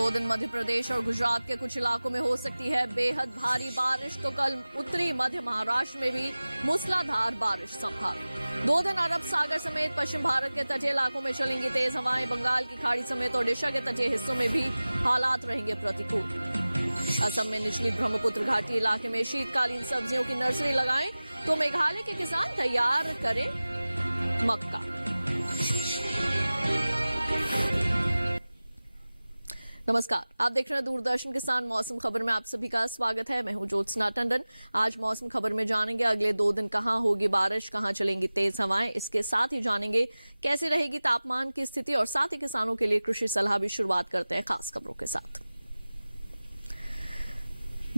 2 दिन मध्य प्रदेश और गुजरात के कुछ इलाकों में हो सकती है बेहद भारी बारिश, तो कल उत्तरी मध्य महाराष्ट्र में भी मूसलाधार बारिश संभावित। 2 दिन अरब सागर समेत पश्चिम भारत के तटीय इलाकों में चलेंगी तेज हवाएं। बंगाल की खाड़ी समेत ओडिशा के तटीय हिस्सों में भी हालात रहेंगे प्रतिकूल। असम में निचली ब्रह्मपुत्र घाटी इलाके में शीतकालीन सब्जियों की नर्सरी लगाएं, तो मेघालय के किसान तैयार करें मक्का। नमस्कार, आप देख रहे हैं दूरदर्शन किसान मौसम खबर में आप सभी का स्वागत है। मैं हूं ज्योत्सना टंडन। आज मौसम खबर में जानेंगे अगले 2 दिन कहां होगी बारिश, कहां चलेंगी तेज हवाएं। इसके साथ ही जानेंगे कैसी रहेगी तापमान की स्थिति और साथ ही किसानों के लिए कृषि सलाह भी। शुरुआत करते हैं खास खबरों के साथ।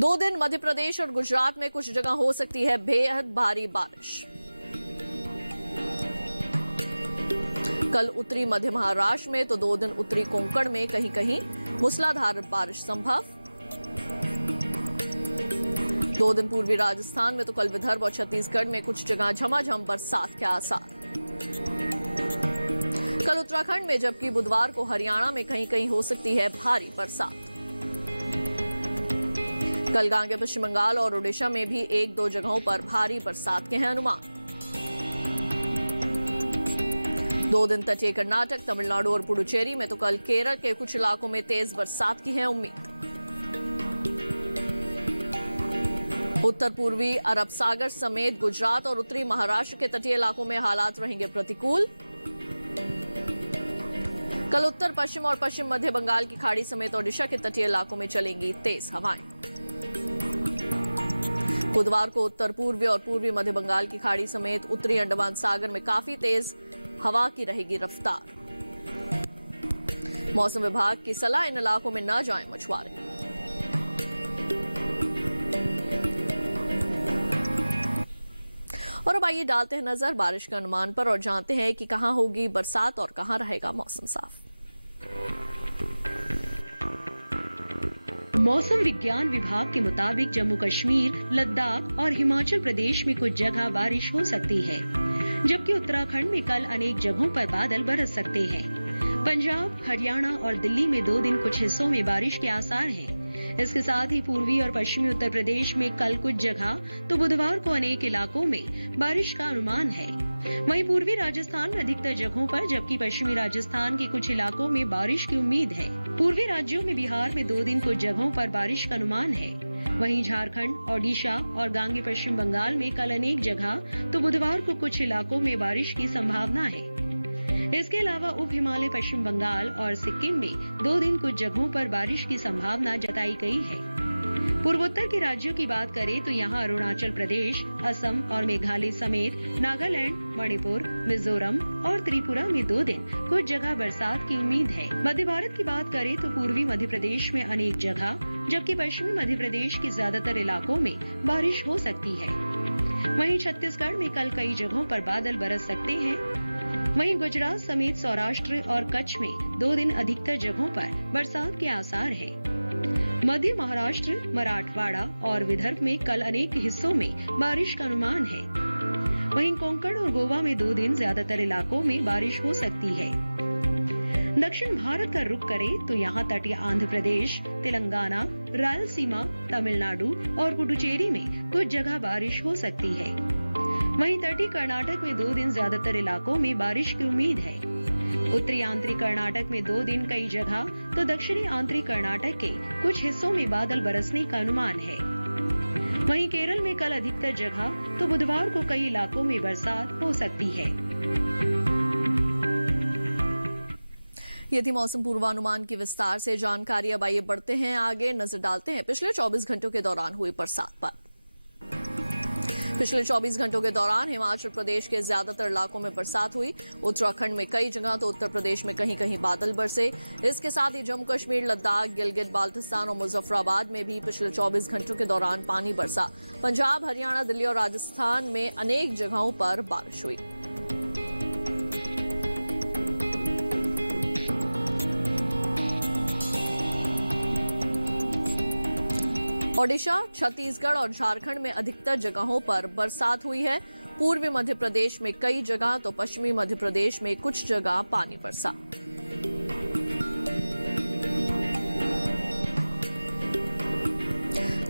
2 दिन मध्य प्रदेश और गुजरात में कुछ जगह हो सकती है बेहद भारी बारिश। कल उत्तरी मध्य महाराष्ट्र में तो 2 दिन उत्तरी कोंकण में कहीं कहीं मूसलाधार बारिश संभव। 2 दिन पूर्वी राजस्थान में तो कल विदर्भ और छत्तीसगढ़ में कुछ जगह झमाझम बरसात के आसार। कल उत्तराखंड में, जबकि बुधवार को हरियाणा में कहीं कहीं हो सकती है भारी बरसात। कल गांगे पश्चिम बंगाल और ओडिशा में भी 1-2 जगहों पर भारी बरसात के हैं अनुमान। 2 दिन तटीय कर्नाटक, तमिलनाडु और पुडुचेरी में तो कल केरल के कुछ इलाकों में तेज बरसात की है उम्मीद। उत्तर पूर्वी अरब सागर समेत गुजरात और उत्तरी महाराष्ट्र के तटीय इलाकों में हालात रहेंगे प्रतिकूल। कल उत्तर पश्चिम और पश्चिम मध्य बंगाल की खाड़ी समेत ओडिशा के तटीय इलाकों में चलेंगी तेज हवाएं। बुधवार को उत्तर पूर्वी और पूर्वी मध्य बंगाल की खाड़ी समेत उत्तरी अंडमान सागर में काफी तेज हवा की रहेगी रफ्तार। मौसम विभाग की सलाह, इन इलाकों में न जाएं मछुआरे। और अब आइए डालते हैं नजर बारिश के अनुमान पर और जानते हैं कि कहां होगी बरसात और कहां रहेगा मौसम साफ। मौसम विज्ञान विभाग के मुताबिक जम्मू कश्मीर, लद्दाख और हिमाचल प्रदेश में कुछ जगह बारिश हो सकती है, जबकि उत्तराखंड में कल अनेक जगहों पर बादल बरस सकते हैं। पंजाब, हरियाणा और दिल्ली में 2 दिन कुछ हिस्सों में बारिश के आसार हैं। इसके साथ ही पूर्वी और पश्चिमी उत्तर प्रदेश में कल कुछ जगह तो बुधवार को अनेक इलाकों में बारिश का अनुमान है। वहीं पूर्वी राजस्थान में अधिकतर जगहों पर, जबकि पश्चिमी राजस्थान के कुछ इलाकों में बारिश की उम्मीद है। पूर्वी राज्यों में बिहार में 2 दिन कुछ जगहों पर बारिश का अनुमान है। वहीं झारखंड, ओडिशा और गांगे पश्चिम बंगाल में कल अनेक जगह तो बुधवार को कुछ इलाकों में बारिश की संभावना है। इसके अलावा उप हिमालय पश्चिम बंगाल और सिक्किम में 2 दिन कुछ जगहों पर बारिश की संभावना जताई गई है। पूर्वोत्तर के राज्यों की बात करें तो यहाँ अरुणाचल प्रदेश, असम और मेघालय समेत नागालैंड, मणिपुर, मिजोरम और त्रिपुरा में 2 दिन कुछ जगह बरसात की उम्मीद है। मध्य भारत की बात करें तो पूर्वी मध्य प्रदेश में अनेक जगह, जबकि पश्चिमी मध्य प्रदेश के ज्यादातर इलाकों में बारिश हो सकती है। वहीं छत्तीसगढ़ में कल कई जगहों पर बादल बरस सकते हैं। वहीं गुजरात समेत सौराष्ट्र और कच्छ में 2 दिन अधिकतर जगहों पर बरसात के आसार है। मध्य महाराष्ट्र, मराठवाड़ा और विदर्भ में कल अनेक हिस्सों में बारिश का अनुमान है। वहीं कोंकण और गोवा में 2 दिन ज्यादातर इलाकों में बारिश हो सकती है। दक्षिण भारत का रुख करें तो यहाँ तटीय आंध्र प्रदेश, तेलंगाना, रायलसीमा, तमिलनाडु और पुडुचेरी में कुछ जगह बारिश हो सकती है। वहीं तटीय कर्नाटक में 2 दिन ज्यादातर इलाकों में बारिश की उम्मीद है। उत्तरी आंतरिक कर्नाटक में 2 दिन कई जगह तो दक्षिणी आंतरिक कर्नाटक के कुछ हिस्सों में बादल बरसने का अनुमान है। वहीं केरल में कल अधिकतर जगह तो बुधवार को कई इलाकों में बरसात हो सकती है। ये थी मौसम पूर्वानुमान की विस्तार से जानकारी। अब आइए बढ़ते हैं आगे, नजर डालते हैं पिछले 24 घंटों के दौरान हुई बरसात पर। पिछले 24 घंटों के दौरान हिमाचल प्रदेश के ज्यादातर इलाकों में बरसात हुई। उत्तराखंड में कई जगह तो उत्तर प्रदेश में कहीं कहीं बादल बरसे। इसके साथ ही जम्मू कश्मीर, लद्दाख, गिलगित बाल्टिस्तान और मुजफ्फराबाद में भी पिछले 24 घंटों के दौरान पानी बरसा। पंजाब, हरियाणा, दिल्ली और राजस्थान में अनेक जगहों पर बारिश हुई। ओडिशा, छत्तीसगढ़ और झारखंड में अधिकतर जगहों पर बरसात हुई है। पूर्वी मध्य प्रदेश में कई जगह तो पश्चिमी मध्य प्रदेश में कुछ जगह पानी बरसा।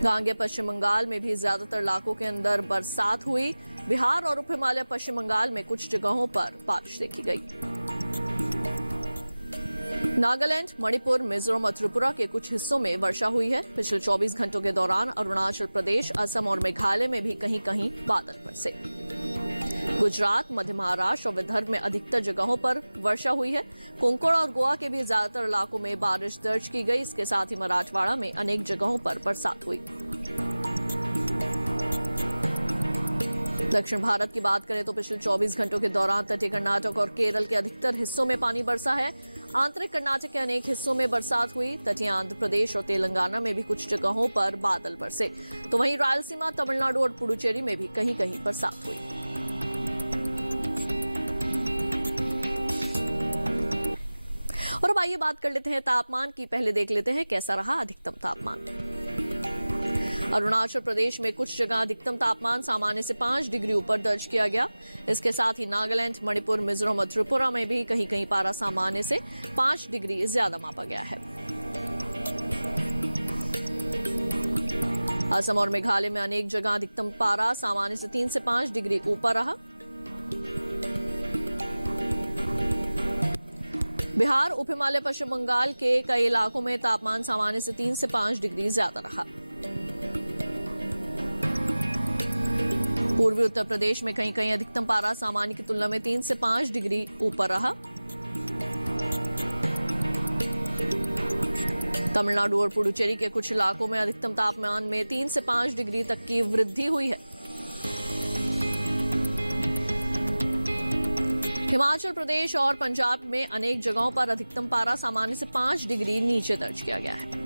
गांगे पश्चिम बंगाल में भी ज्यादातर इलाकों के अंदर बरसात हुई। बिहार और उप हिमालय पश्चिम बंगाल में कुछ जगहों पर बारिश देखी गई। नागालैंड, मणिपुर, मिजोरम और त्रिपुरा के कुछ हिस्सों में वर्षा हुई है। पिछले 24 घंटों के दौरान अरुणाचल प्रदेश, असम और मेघालय में भी कहीं कहीं बादल बरसे। गुजरात, मध्य महाराष्ट्र और विदर्भ में अधिकतर जगहों पर वर्षा हुई है। कोंकण और गोवा के भी ज्यादातर इलाकों में बारिश दर्ज की गई। इसके साथ ही मराठवाड़ा में अनेक जगहों पर बरसात हुई। दक्षिण भारत की बात करें तो पिछले 24 घंटों के दौरान तटीय कर्नाटक और केरल के अधिकतर हिस्सों में पानी बरसा है। आंतरिक कर्नाटक के अनेक हिस्सों में बरसात हुई। तटीय आंध्र प्रदेश और तेलंगाना में भी कुछ जगहों पर बादल बरसे, तो वहीं रायलसीमा, तमिलनाडु और पुडुचेरी में भी कहीं कहीं बरसात हुई। और अब आइए बात कर लेते हैं तापमान की। पहले देख लेते हैं कैसा रहा अधिकतम तापमान। अरुणाचल प्रदेश में कुछ जगह अधिकतम तापमान सामान्य से 5 डिग्री ऊपर दर्ज किया गया। इसके साथ ही नागालैंड, मणिपुर, मिजोरम और त्रिपुरा में भी कहीं कहीं पारा सामान्य से 5 डिग्री ज्यादा मापा गया है। असम और मेघालय में अनेक जगह अधिकतम पारा सामान्य से 3 से 5 डिग्री ऊपर रहा। बिहार, उप हिमालय पश्चिम बंगाल के कई इलाकों में तापमान सामान्य से 3 से 5 डिग्री ज्यादा रहा। पूर्वी उत्तर प्रदेश में कहीं कहीं अधिकतम पारा सामान्य की तुलना में 3 से 5 डिग्री ऊपर रहा। तमिलनाडु और पुडुचेरी के कुछ इलाकों में अधिकतम तापमान में 3 से 5 डिग्री तक की वृद्धि हुई है। हिमाचल प्रदेश और पंजाब में अनेक जगहों पर अधिकतम पारा सामान्य से 5 डिग्री नीचे दर्ज किया गया है।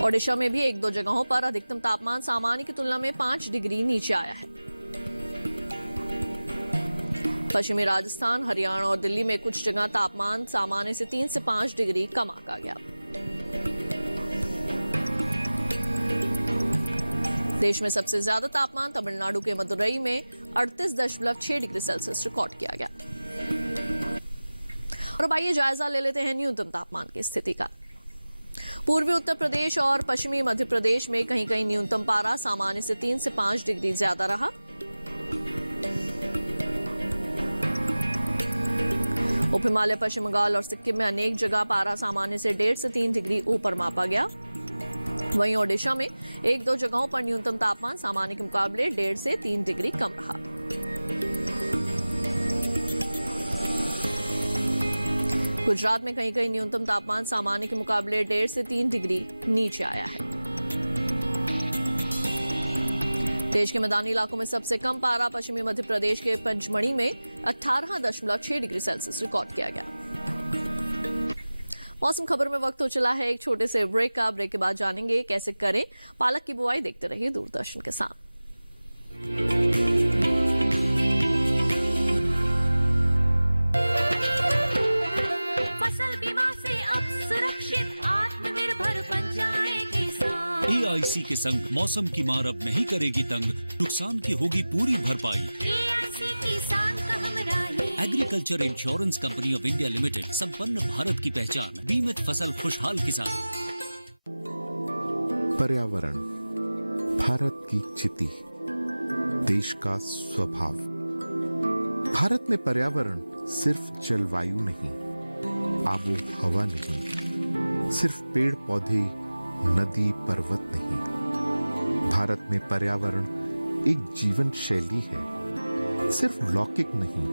ओडिशा में भी 1-2 जगहों पर अधिकतम तापमान सामान्य की तुलना में 5 डिग्री नीचे आया है। पश्चिमी राजस्थान, हरियाणा और दिल्ली में कुछ जगह तापमान सामान्य से 3 से 5 डिग्री कम आंका गया। देश में सबसे ज्यादा तापमान तमिलनाडु के मदुरई में 38.6 डिग्री सेल्सियस रिकॉर्ड किया गया। और अब आइए जायजा ले लेते हैं न्यूनतम तापमान की स्थिति का। पूर्वी उत्तर प्रदेश और पश्चिमी मध्य प्रदेश में कहीं कहीं न्यूनतम पारा सामान्य से 3 से 5 डिग्री ज्यादा रहा। उप हिमालय पश्चिम बंगाल और सिक्किम में अनेक जगह पारा सामान्य से 1.5 से 3 डिग्री ऊपर मापा गया। वहीं ओडिशा में 1-2 जगहों पर न्यूनतम तापमान सामान्य के मुकाबले 1.5 से 3 डिग्री कम रहा। गुजरात में कहीं कहीं न्यूनतम तापमान सामान्य के मुकाबले 1.5 से 3 डिग्री नीचे आया है। देश के मैदानी इलाकों में सबसे कम पारा पश्चिमी मध्य प्रदेश के पंचमढ़ी में 18.6 डिग्री सेल्सियस रिकॉर्ड किया गया। मौसम खबर में वक्त हो चला है एक छोटे से ब्रेक का। ब्रेक के बाद जानेंगे कैसे करें पालक की बुआई। देखते रहिए दूरदर्शन के साथ। फसल बीमा से अब सुरक्षित आत्मनिर्भर बन जाए किसान। AIC के संग मौसम की मार अब नहीं करेगी तंग, नुकसान की होगी पूरी भरपाई। AIC किसान का हमराही। Agriculture insurance company of India limited, संपन्न भारत की पहचान, बीमित फसल खुशहाल किसान। पर्यावरण भारत की चिति, देश का स्वभाव। भारत में पर्यावरण सिर्फ जलवायु नहीं, आबो हवा नहीं, सिर्फ पेड़ पौधे, नदी पर्वत नहीं। भारत में पर्यावरण एक जीवन शैली है, सिर्फ लौकिक नहीं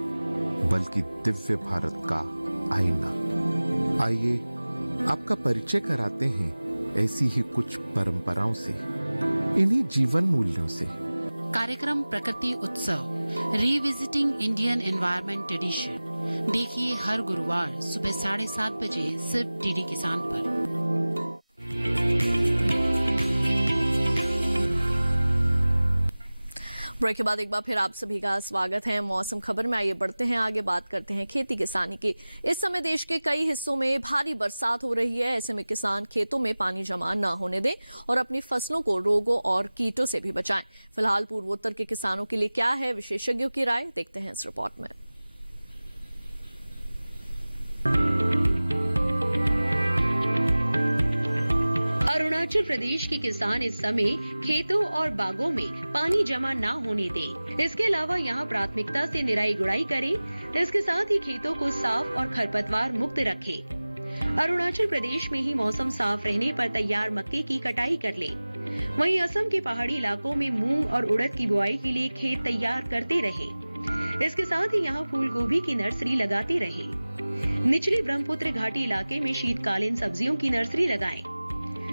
बल्कि दिव्य भारत का आईना। आइए आपका परिचय कराते हैं ऐसी ही कुछ परंपराओं से, इन्हीं जीवन मूल्यों से। कार्यक्रम प्रकृति उत्सव रिविजिटिंग इंडियन एनवायरनमेंट ट्रेडिशन देखिए हर गुरुवार सुबह 7:30 बजे सिर्फ डीडी किसान पर। ब्रेक के बाद एक बार फिर आप सभी का स्वागत है मौसम खबर में। आइए बढ़ते हैं आगे, बात करते हैं खेती किसानी की। इस समय देश के कई हिस्सों में भारी बरसात हो रही है। ऐसे में किसान खेतों में पानी जमा न होने दें और अपनी फसलों को रोगों और कीटों से भी बचाएं। फिलहाल पूर्वोत्तर के किसानों के लिए क्या है विशेषज्ञों की राय, देखते हैं इस रिपोर्ट में। अरुणाचल प्रदेश के किसान इस समय खेतों और बागों में पानी जमा न होने दें। इसके अलावा यहाँ प्राथमिकता से निराई गुड़ाई करें। इसके साथ ही खेतों को साफ और खरपतवार मुक्त रखें। अरुणाचल प्रदेश में ही मौसम साफ रहने पर तैयार मक्के की कटाई कर ले। वहीं असम के पहाड़ी इलाकों में मूंग और उड़द की बुआई के लिए खेत तैयार करते रहे। इसके साथ ही यहाँ फूल गोभी की नर्सरी लगाते रहे। निचली ब्रह्मपुत्र घाटी इलाके में शीतकालीन सब्जियों की नर्सरी लगाएं।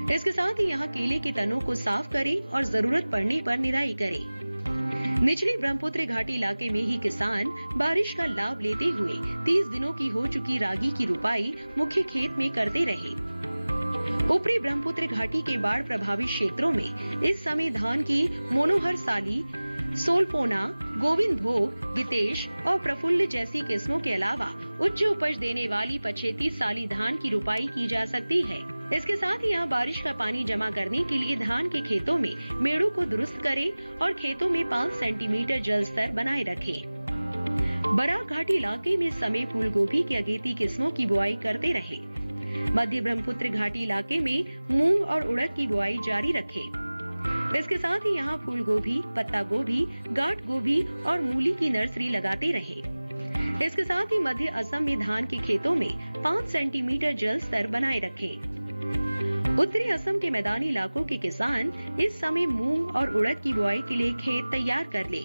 इसके साथ ही यहाँ केले के तनों को साफ करें और जरूरत पड़ने पर निराई करें। निचली ब्रह्मपुत्र घाटी इलाके में ही किसान बारिश का लाभ लेते हुए 30 दिनों की हो चुकी रागी की रुपाई मुख्य खेत में करते रहे। ऊपरी ब्रह्मपुत्र घाटी के बाढ़ प्रभावित क्षेत्रों में इस समय धान की मोनोहर साली, सोलपोना, गोविंद भोग, गितेश और प्रफुल्ल जैसी किस्मों के अलावा उच्च उपज देने वाली पछेती साली धान की रुपाई की जा सकती है। इसके साथ ही यहाँ बारिश का पानी जमा करने के लिए धान के खेतों में मेड़ों को दुरुस्त करें और खेतों में 5 सेंटीमीटर जल स्तर बनाए रखें। बराक घाटी इलाके में समय फूल गोभी की अगेती किस्मों की बुआई करते रहे। मध्य ब्रह्मपुत्र घाटी इलाके में मूंग और उड़द की बुआई जारी रखें। इसके साथ ही यहाँ फूल गोभी, पत्ता गोभी, गांठ गोभी और मूली की नर्सरी लगाते रहे। इसके साथ ही मध्य असम में धान के खेतों में 5 सेंटीमीटर जल स्तर बनाए रखें। उत्तरी असम के मैदानी इलाकों के किसान इस समय मूंग और उड़द की बुआई के लिए खेत तैयार कर ले।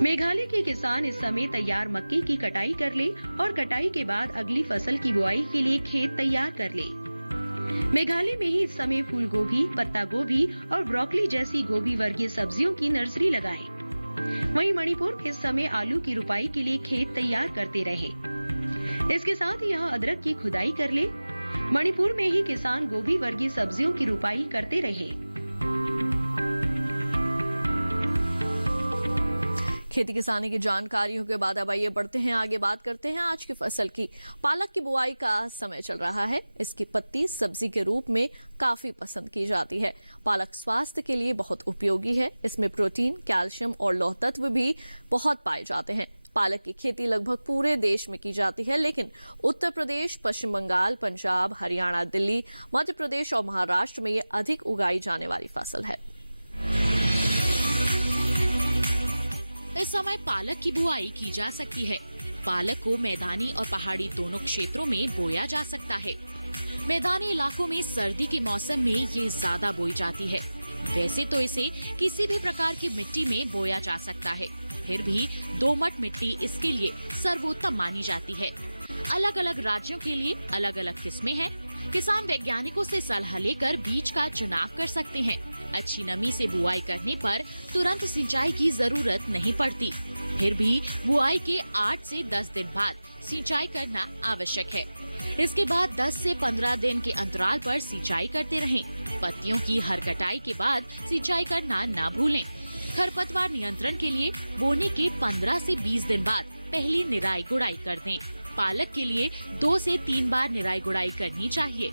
मेघालय के किसान इस समय तैयार मक्के की कटाई कर ले और कटाई के बाद अगली फसल की बुआई के लिए खेत तैयार कर ले। मेघालय में ही इस समय फूल गोभी, पत्ता गोभी और ब्रोकली जैसी गोभी वर्गीय सब्जियों की नर्सरी लगाएं। वहीं मणिपुर इस समय आलू की रुपाई के लिए खेत तैयार करते रहे। इसके साथ ही यहाँ अदरक की खुदाई कर ले। मणिपुर में ही किसान गोभी वर्गीय सब्जियों की रुपाई करते रहे। खेती किसानी की जानकारियों के बाद अब आइए बढ़ते हैं आगे, बात करते हैं आज की फसल की। पालक की बुआई का समय चल रहा है। इसकी पत्ती सब्जी के रूप में काफी पसंद की जाती है। पालक स्वास्थ्य के लिए बहुत उपयोगी है। इसमें प्रोटीन, कैल्शियम और लौह तत्व भी बहुत पाए जाते हैं। पालक की खेती लगभग पूरे देश में की जाती है, लेकिन उत्तर प्रदेश, पश्चिम बंगाल, पंजाब, हरियाणा, दिल्ली, मध्य प्रदेश और महाराष्ट्र में ये अधिक उगाई जाने वाली फसल है। इस समय पालक की बुआई की जा सकती है। पालक को मैदानी और पहाड़ी दोनों क्षेत्रों में बोया जा सकता है। मैदानी इलाकों में सर्दी के मौसम में ये ज्यादा बोई जाती है। वैसे तो इसे किसी भी प्रकार की मिट्टी में बोया जा सकता है, फिर भी दोमट मिट्टी इसके लिए सर्वोत्तम मानी जाती है। अलग अलग राज्यों के लिए अलग अलग किस्में हैं। किसान वैज्ञानिकों से सलाह लेकर बीज का चुनाव कर सकते हैं। अच्छी नमी से बुआई करने पर तुरंत सिंचाई की जरूरत नहीं पड़ती। फिर भी बुआई के 8 से 10 दिन बाद सिंचाई करना आवश्यक है। इसके बाद 10 से 15 दिन के अंतराल पर सिंचाई करते रहें। पत्तियों की हर कटाई के बाद सिंचाई करना न भूलें। खरपतवार नियंत्रण के लिए बोने के 15 से 20 दिन बाद पहली निराई गुड़ाई कर दें। पालक के लिए 2 से 3 बार निराई गुड़ाई करनी चाहिए।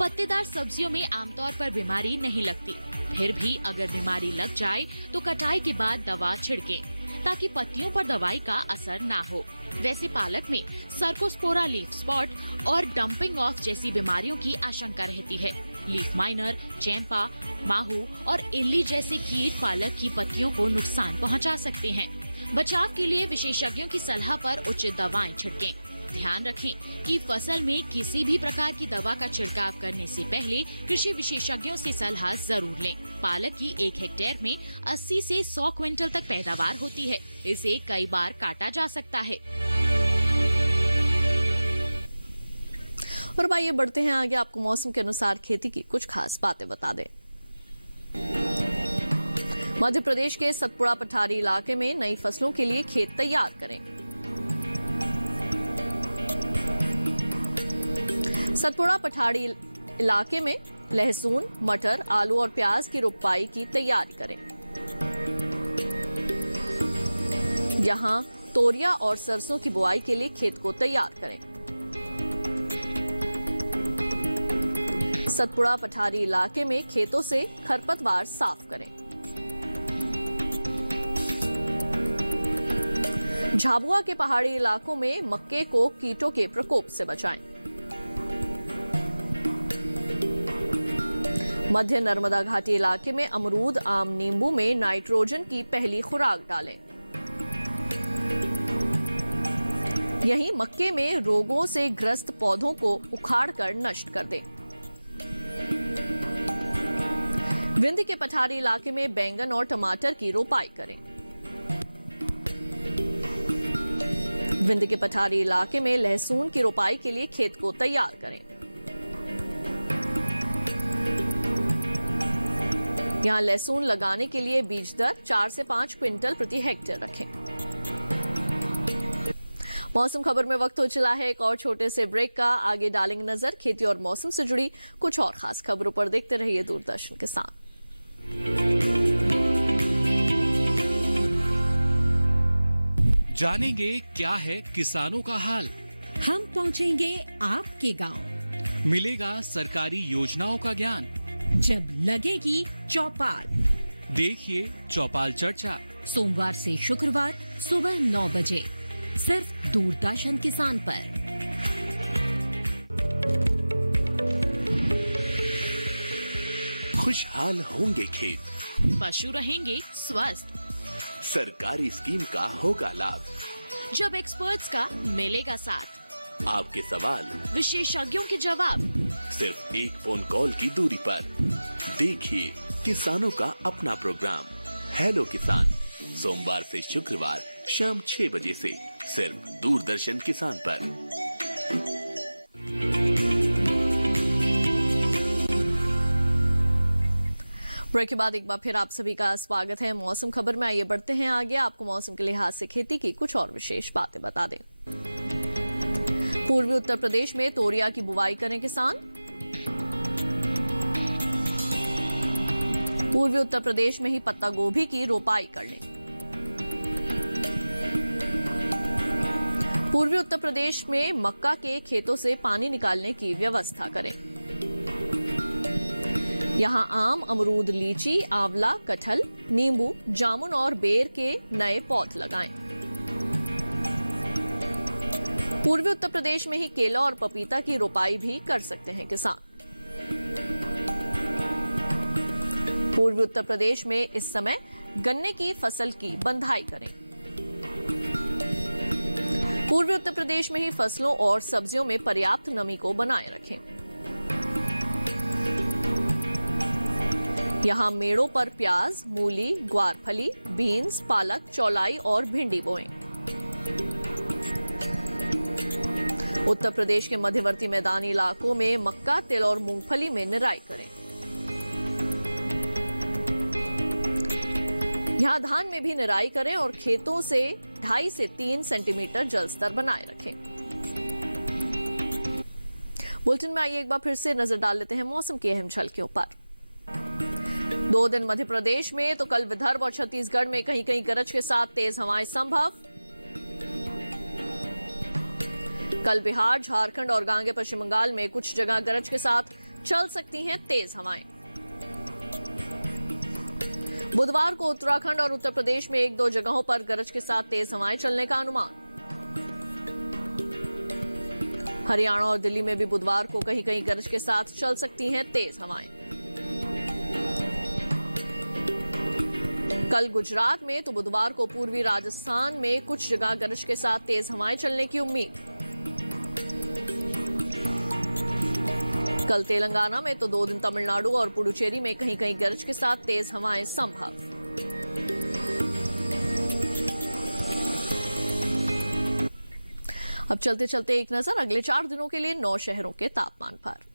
पत्तेदार सब्जियों में आमतौर पर बीमारी नहीं लगती, फिर भी अगर बीमारी लग जाए तो कटाई के बाद दवा छिड़कें, ताकि पत्तियों पर दवाई का असर ना हो। वैसे पालक में सर्कोस्पोरा लीफ स्पॉट और डंपिंग ऑफ जैसी बीमारियों की आशंका रहती है। लीफ माइनर, चैंपा, माहू और इल्ली जैसे कीट पालक की पत्तियों को नुकसान पहुंचा सकते हैं। बचाव के लिए विशेषज्ञों की सलाह पर उचित दवाएं छिड़कें। ध्यान रखें कि फसल में किसी भी प्रकार की दवा का छिड़काव करने से पहले कृषि विशेषज्ञों से सलाह जरूर लें। पालक की 1 हेक्टेयर में 80 से 100 क्विंटल तक पैदावार होती है। इसे कई बार काटा जा सकता है। और भाई बढ़ते हैं आगे, आपको मौसम के अनुसार खेती की कुछ खास बातें बता दें। मध्य प्रदेश के सतपुड़ा पठारी इलाके में नई फसलों के लिए खेत तैयार करें। सतपुड़ा पठारी इलाके में लहसुन, मटर, आलू और प्याज की रोपाई की तैयारी करें। यहां तोरिया और सरसों की बुआई के लिए खेत को तैयार करें। सतपुड़ा पठारी इलाके में खेतों से खरपतवार साफ करें। झाबुआ के पहाड़ी इलाकों में मक्के को कीटों के प्रकोप से बचाएं। मध्य नर्मदा घाटी इलाके में अमरूद, आम, नींबू में नाइट्रोजन की पहली खुराक डालें। यहीं मक्के में रोगों से ग्रस्त पौधों को उखाड़कर नष्ट कर दें। विंध्य के पठारी इलाके में बैंगन और टमाटर की रोपाई करें। विंध्य के पठारी इलाके में लहसुन की रोपाई के लिए खेत को तैयार करें। यहां लहसुन लगाने के लिए बीज दर 4 से 5 क्विंटल प्रति हेक्टेयर रखें। मौसम खबर में वक्त हो चला है एक और छोटे से ब्रेक का। आगे डालेंगे नजर खेती और मौसम से जुड़ी कुछ और खास खबरों पर। देखते रहिए दूरदर्शन के साथ। जानेंगे क्या है किसानों का हाल। हम पहुंचेंगे आपके गांव। मिलेगा सरकारी योजनाओं का ज्ञान। जब लगेगी चौपाल, देखिए चौपाल चर्चा सोमवार से शुक्रवार सुबह 9 बजे सिर्फ दूरदर्शन किसान पर। खुशहाल होंगे खेत, पशु रहेंगे स्वस्थ, सरकारी स्कीम का होगा लाभ। जब एक्सपर्ट्स का मिलेगा साथ, आपके सवाल विशेषज्ञों के जवाब, सिर्फ एक फोन कॉल की दूरी पर। देखिए किसानों का अपना प्रोग्राम हेलो किसान, सोमवार से शुक्रवार शाम 6 बजे से सिर्फ दूरदर्शन किसान पर। ब्रेक के बाद एक बार फिर आप सभी का स्वागत है मौसम खबर में। आइए बढ़ते हैं आगे, आपको मौसम के लिहाज से खेती की कुछ और विशेष बातें बता दें। पूर्वी उत्तर प्रदेश में तोरिया की बुवाई करें किसान। पूर्वी उत्तर प्रदेश में ही पत्ता गोभी की रोपाई कर लें। पूर्वी उत्तर प्रदेश में मक्का के खेतों से पानी निकालने की व्यवस्था करें। यहां आम, अमरूद, लीची, आंवला, कटहल, नींबू, जामुन और बेर के नए पौधे लगाएं। पूर्वी उत्तर प्रदेश में ही केला और पपीता की रोपाई भी कर सकते हैं किसान। पूर्वी उत्तर प्रदेश में इस समय गन्ने की फसल की बंधाई करें। पूर्वी उत्तर प्रदेश में ही फसलों और सब्जियों में पर्याप्त नमी को बनाए रखें। यहां मेड़ों पर प्याज, मूली, ग्वारफली, बीन्स, पालक, चौलाई और भिंडी बोएं। उत्तर प्रदेश के मध्यवर्ती मैदानी इलाकों में मक्का, तिल और मूंगफली में निराई करें। यहां धान में भी निराई करें और खेतों से 2.5 से 3 सेंटीमीटर जल स्तर बनाए रखें। बुलेटिन में आइए एक बार फिर से नजर डाल लेते हैं मौसम की अहम झलकियों पर। 2 दिन मध्य प्रदेश में तो कल विदर्भ और छत्तीसगढ़ में कहीं कहीं गरज के साथ तेज हवाएं संभव। कल बिहार, झारखंड और गांगे पश्चिम बंगाल में कुछ जगह गरज के साथ चल सकती हैं तेज हवाएं। बुधवार को उत्तराखंड और उत्तर प्रदेश में 1-2 जगहों पर गरज के साथ तेज हवाएं चलने का अनुमान। हरियाणा और दिल्ली में भी बुधवार को कहीं कहीं गरज के साथ चल सकती हैं तेज हवाएं। कल गुजरात में तो बुधवार को पूर्वी राजस्थान में कुछ जगह गरज के साथ तेज हवाएं चलने की उम्मीद। कल तेलंगाना में तो 2 दिन तमिलनाडु और पुडुचेरी में कहीं कहीं गरज के साथ तेज हवाएं संभव। अब चलते चलते एक नजर अगले 4 दिनों के लिए 9 शहरों के तापमान पर।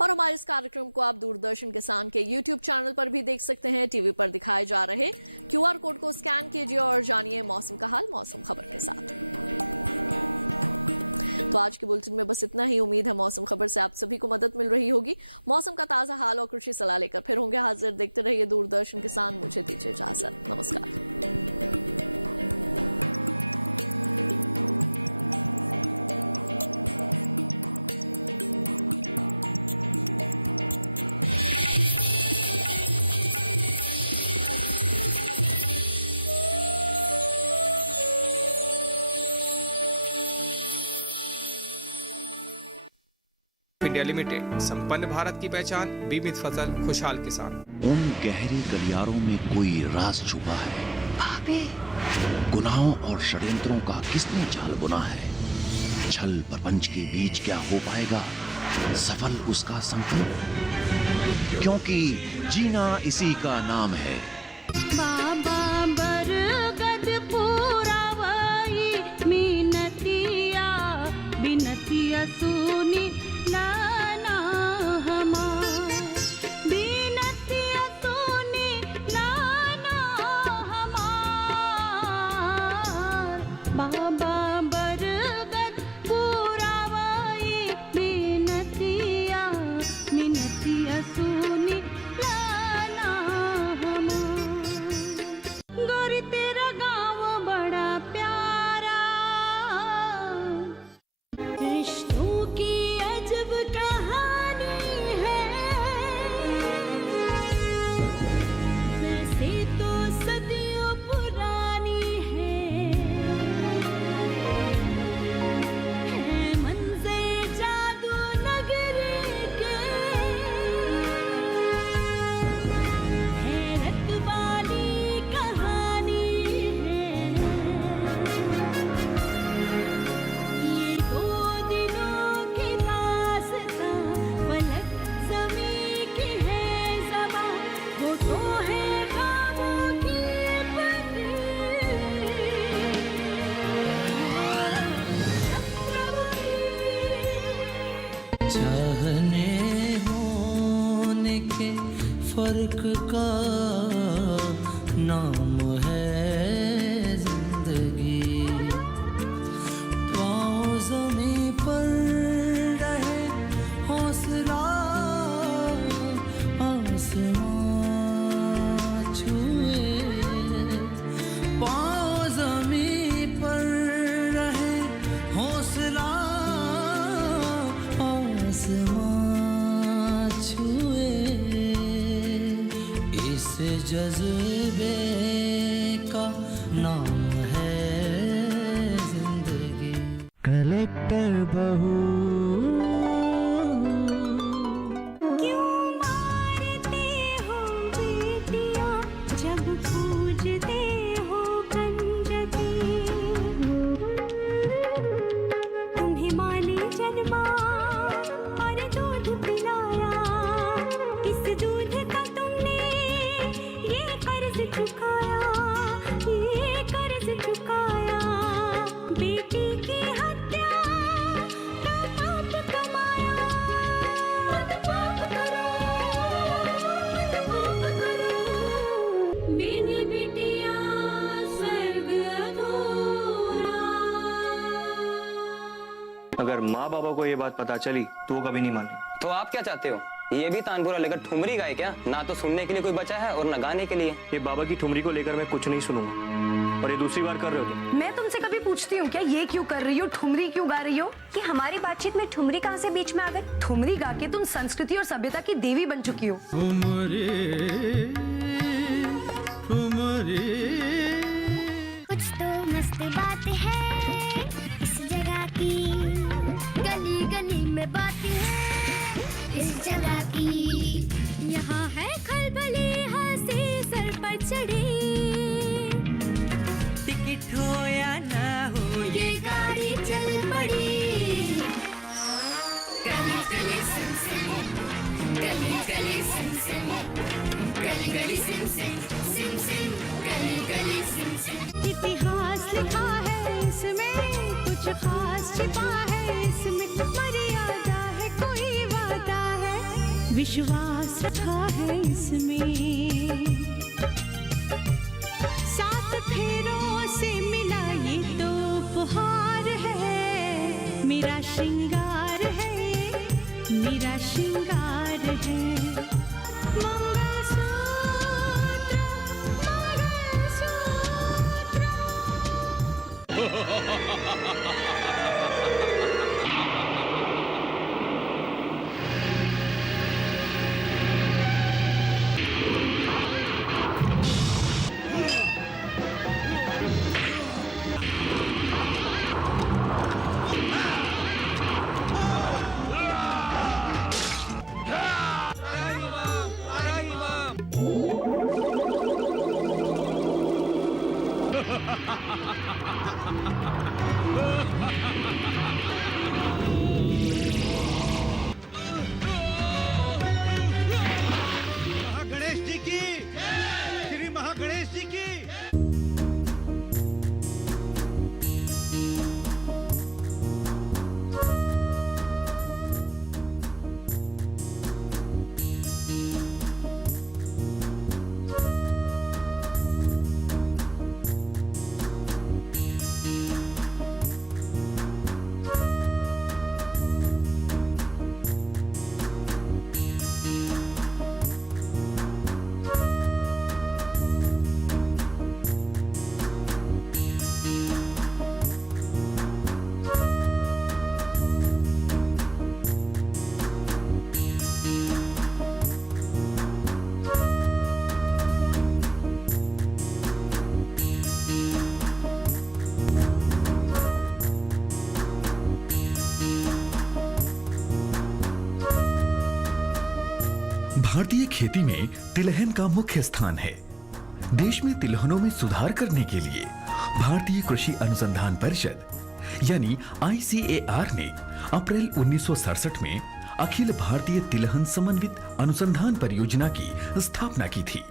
और हमारे इस कार्यक्रम को आप दूरदर्शन किसान के YouTube चैनल पर भी देख सकते हैं। टीवी पर दिखाए जा रहे QR कोड को स्कैन कीजिए और जानिए मौसम का हाल मौसम खबर के साथ। तो आज के बुलेटिन में बस इतना ही। उम्मीद है मौसम खबर से आप सभी को मदद मिल रही होगी। मौसम का ताजा हाल और कृषि सलाह लेकर फिर होंगे हाजिर। देखते रहिए दूरदर्शन किसान। मुझे दीजिए इजाजत। नमस्कार। संपन्न भारत की पहचान, बीमित फसल, खुशहाल किसान। उन गहरे गलियारों में कोई राज छुपा है। गुनाहों और षड्यंत्रों का किसने जाल बुना है? छल प्रपंच के बीच क्या हो पाएगा सफल उसका संकल्प? क्योंकि जीना इसी का नाम है। बाबा बरगद पुरावई मिनतिया बिनतिया सुनी लाना हमार, बिनतिया सुनी लाना हमार। बाबा बरगद पुरावई बिनतिया मिनतिया सुनी लाना हमार। गोरी तेरा गाँव बड़ा प्यारा, रिश्तों की अजब कहानी है। वैसे तो सदियों पुरानी है मंज़िल जादू नगरी के, हैरत वाली कहानी है। ये दो दिनों की दास्तां, फलक ज़मीं की है ज़बां, वो तो है ख्वाबों की चाहने होने के फर्क का नाम है जिंदगी। पाँव ज़मीं पर रहे हौसला आसमां छुए। पाँव ज़मीं पर रहे हौसला आसमां छुए। इस जज्बे का नाम है जिंदगी। कलेक्टर बहू क्यों मारते हो बेटियां जब पूजते हो कंजती। तुम्हें माली जन्मा और दूध पिलाया, इस दूध का तुमने ये कर्ज चुकाया, ये कर्ज चुकाया। बेटी की हत्या का पाप कमाया, मत पाप करो, मत पाप करो। मेरी बेटिया स्वर्ग अधूरा। अगर माँ बाबा को ये बात पता चली तो वो कभी नहीं माने। तो आप क्या चाहते हो? ये भी तानपुरा लेकर ठुमरी गाए क्या? ना तो सुनने के लिए कोई बचा है और ना गाने के लिए। ये बाबा की ठुमरी को लेकर मैं कुछ नहीं सुनूंगा। और ये दूसरी बार कर रहे हो तुम। मैं तुमसे कभी पूछती हूँ क्या ये क्यों कर रही हो, ठुमरी क्यों गा रही हो? कि हमारी बातचीत में ठुमरी कहाँ से बीच में आ गई? ठुमरी गा के तुम संस्कृति और सभ्यता की देवी बन चुकी हो। कुछ तो मस्त बात है इस जगह की, गली गली में बात है इस जगह की। यहाँ है खलबली हंसी सर पर चढ़ी, टिकट हो या ना हो ये गाड़ी चल पड़ी। गली गली सिम सिम, गली गली सिम सिम, गली गली सिम सिम, सिम सिम, गली गली सिम सिम। इतिहास लिखा है इसमें, कुछ खास छिपा है इसमें। मर्यादा है कोई वादा है, विश्वास रखा है इसमें। सात फेरों से मिला ये तो उपहार है, मेरा श्रृंगार है, मेरा श्रृंगार है। मंगलसूत्र, भारतीय खेती में तिलहन का मुख्य स्थान है। देश में तिलहनों में सुधार करने के लिए भारतीय कृषि अनुसंधान परिषद यानी ICAR ने अप्रैल 1967 में अखिल भारतीय तिलहन समन्वित अनुसंधान परियोजना की स्थापना की थी।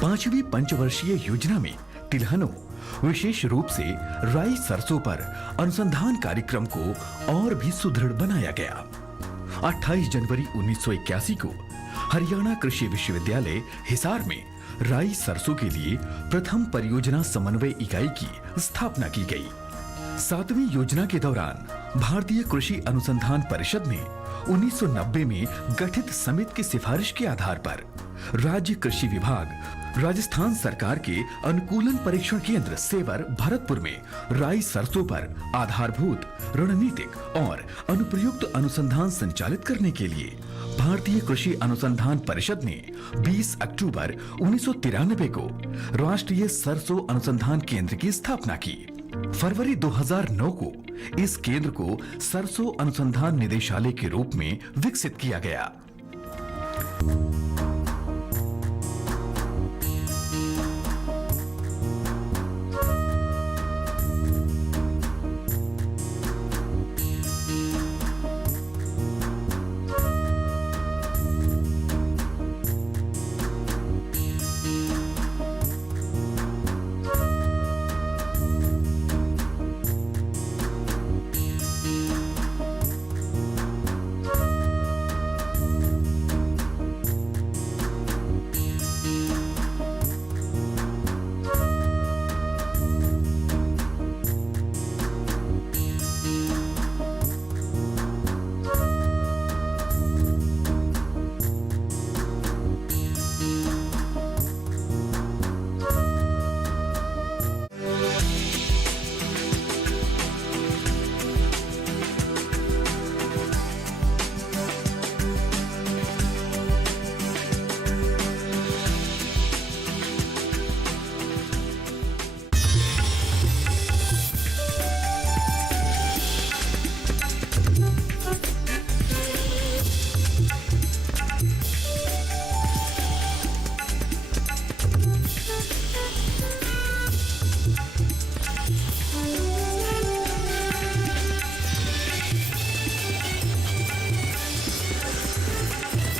5वीं पंचवर्षीय योजना में तिलहनों, विशेष रूप से राई सरसों पर अनुसंधान कार्यक्रम को और भी सुदृढ़ बनाया गया। 28 जनवरी 1981 को हरियाणा कृषि विश्वविद्यालय हिसार में राई सरसों के लिए प्रथम परियोजना समन्वय इकाई की स्थापना की गई। 7वीं योजना के दौरान भारतीय कृषि अनुसंधान परिषद ने 1990 में गठित समिति की सिफारिश के आधार पर राज्य कृषि विभाग, राजस्थान सरकार के अनुकूलन परीक्षण केंद्र सेवर भरतपुर में राई सरसों पर आधारभूत रणनीतिक और अनुप्रयुक्त अनुसंधान संचालित करने के लिए भारतीय कृषि अनुसंधान परिषद ने 20 अक्टूबर 1993 को राष्ट्रीय सरसों अनुसंधान केंद्र की स्थापना की। फरवरी 2009 को इस केंद्र को सरसों अनुसंधान निदेशालय के रूप में विकसित किया गया।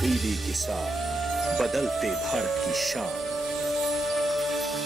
डीडी किसान, बदलते भारत की शान।